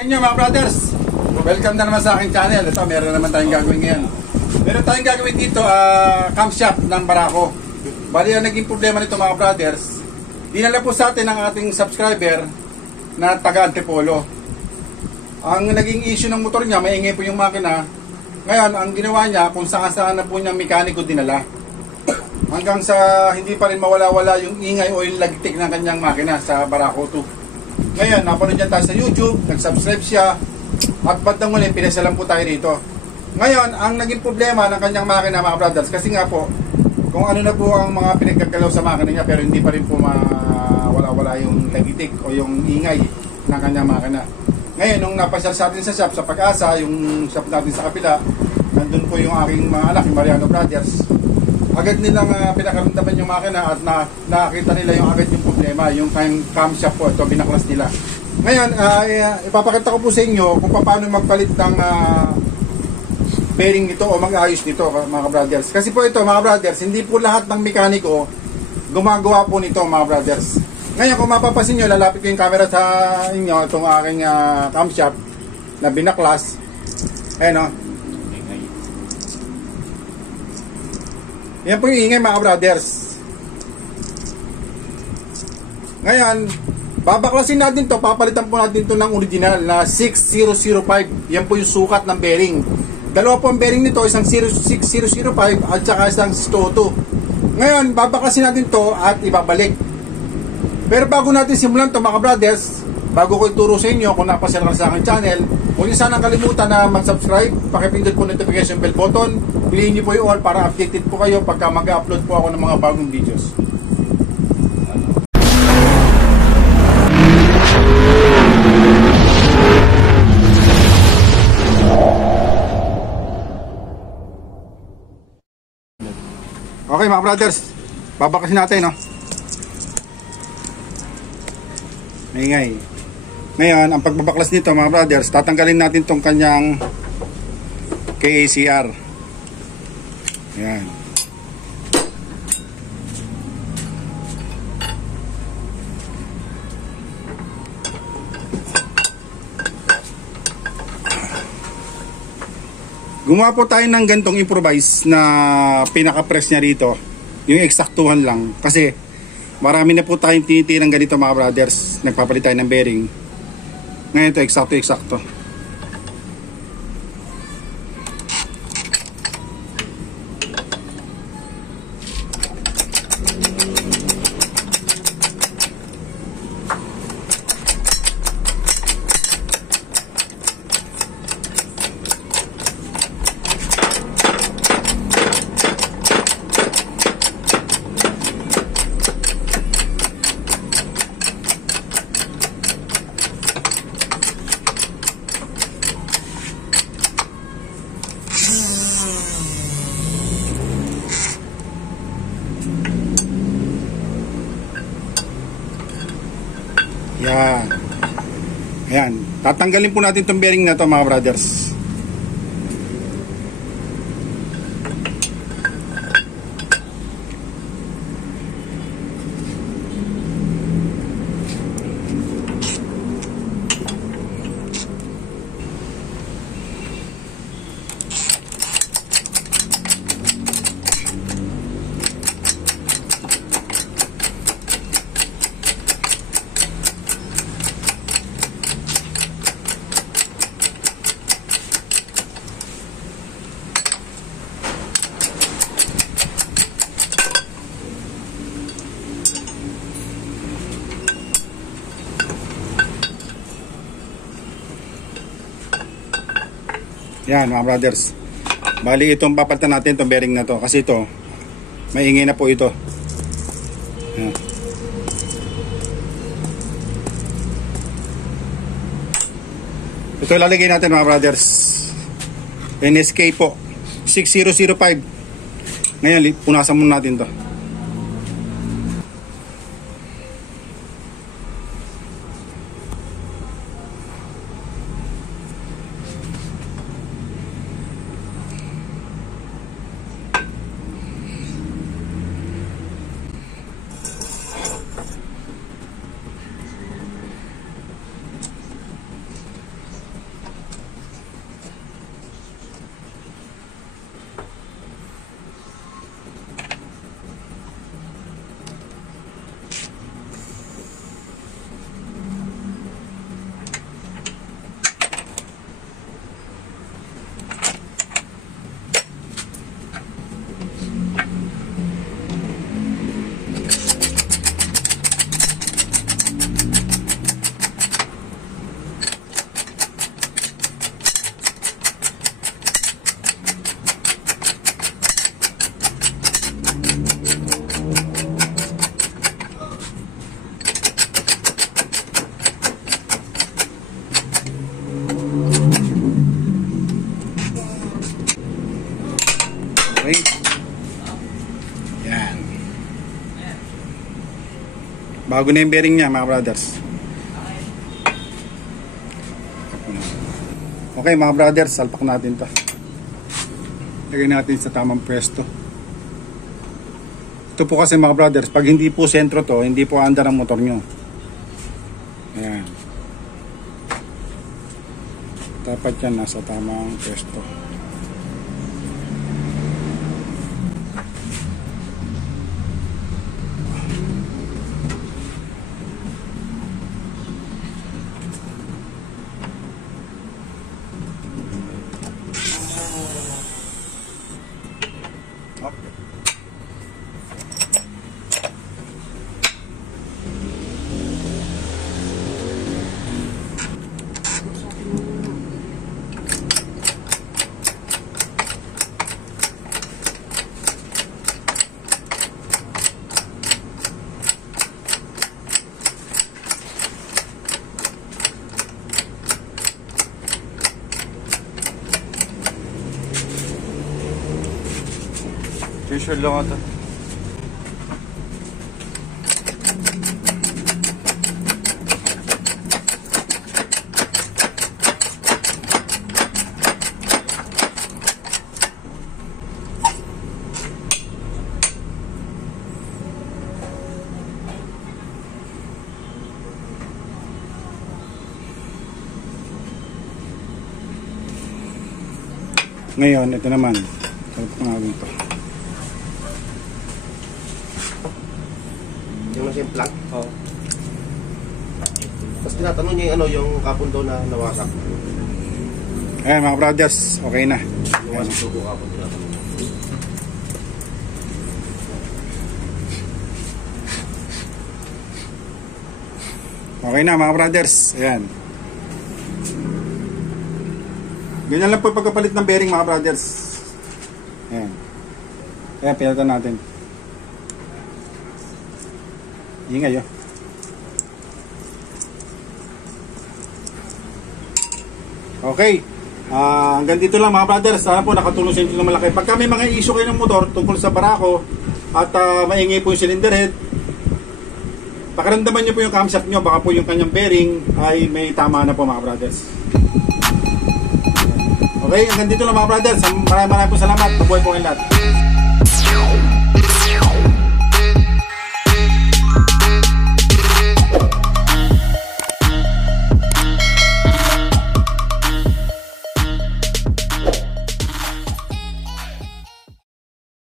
Inyo mga brothers, welcome na naman sa aking channel. Ito, meron naman tayong gagawin ngayon. Meron tayong gagawin dito, camshaft ng barako. Bali, ang naging problema nito mga brothers, dinala po sa atin ang ating subscriber na taga Antipolo. Ang naging issue ng motor niya, maingay po yung makina. Ngayon, ang ginawa niya, kung saan na po niyang mekaniko dinala. Hanggang sa hindi pa rin mawala-wala yung ingay o yung lagtik ng kanyang makina sa barako 2. Ngayon, napanood niya tayo sa YouTube, nag-subscribe siya, at bandang muli, pinasalam po tayo rito. Ngayon, ang naging problema ng kanyang makina mga brothers, kasi nga po, kung ano na po ang mga pinagkagalaw sa makina niya, pero hindi pa rin po wala yung lagitik o yung ingay ng kanyang makina. Ngayon, nung napasyal sa atin sa shop, sa Pag-asa, yung shop natin sa kapila, nandun po yung aking mga anak, yung Mariano Brothers. Agad nilang pinakaramdaman yung makina at nakakita nila yung agad yung problema, yung camshaft po, ito binaklas nila. Ngayon, ipapakita ko po sa inyo kung paano magpalit ng bearing nito o mag-ayos nito mga brothers. Kasi po ito mga brothers, hindi po lahat ng mekaniko gumagawa po nito mga brothers. Ngayon kung mapapasin nyo, lalapit ko yung camera sa inyo, itong aking camshaft na binaklas. Ayan o. Yan po yung ingay mga brothers. Ngayon, babaklasin natin to, papalitan po natin to ng original na 6005. Yan po yung sukat ng bearing. Dalawa po ang bearing nito, isang 6005 at saka isang 602. Ngayon, babaklasin natin to at ibabalik. Pero bago natin simulan to mga brothers, bago ko ituro sa inyo kung napasya ka sa aking channel, huwag niyo sanang kalimutan na mag-subscribe, pakipindot po notification bell button, piliin niyo po yung all para updated po kayo pagka mag-upload po ako ng mga bagong videos. Okay mga brothers, babakasin natin no. Maingay. Ngayon, ang pagbabaklas nito mga brothers, tatanggalin natin tong kanyang KACR. Ayan. Gumawa po tayo ng gantong improvise na pinaka-press niya rito. Yung eksaktuhan lang. Kasi marami na po tayong tinitirang ganito mga brothers. Nagpapalit tayo ng bearing. Ngayon ito, eksakto. Yan. Ayan. Tatanggalin po natin itong bearing na to mga brothers. Yan mga brothers. Bali itong papalitan natin itong bearing na to. Kasi ito, maingay na po ito. Yan. Ito lalagay natin mga brothers. NSK po 6005. Ngayon punasan muna natin to. Bago na yung bearing niya mga brothers. Okay mga brothers, salpak natin to. Lagay natin sa tamang pwesto. Ito po kasi mga brothers, pag hindi po sentro to, hindi po andar ang motor nyo. Ayan. Dapat yan nasa tamang pwesto. Sure lang ito. Ngayon, ito naman. Ito pangawin ito. Yung nasa yung plug? Oo. Tapos tinatanong niya yung, ano, yung kapundo na nawasak. Ayan mga brothers, okay na. Nawasak tubo kapon tinatanong niya. Okay na mga brothers, ayan. Ganyan lang po yung pagkapalit ng bearing mga brothers. Ayan. Ayan, pinatan natin. Ingay oh. Okay. Hanggang dito lang mga brothers. Sana po nakatulong sa inyo ng malaki. Pagka may mga issue kayo ng motor tungkol sa barako at maingay po yung cylinder head, pakiramdaman nyo po yung camshaft nyo. Baka po yung kanyang bearing ay may tama na po mga brothers. Okay, hanggang dito lang mga brothers. Maraming po salamat. Mabuhay po kayong lahat.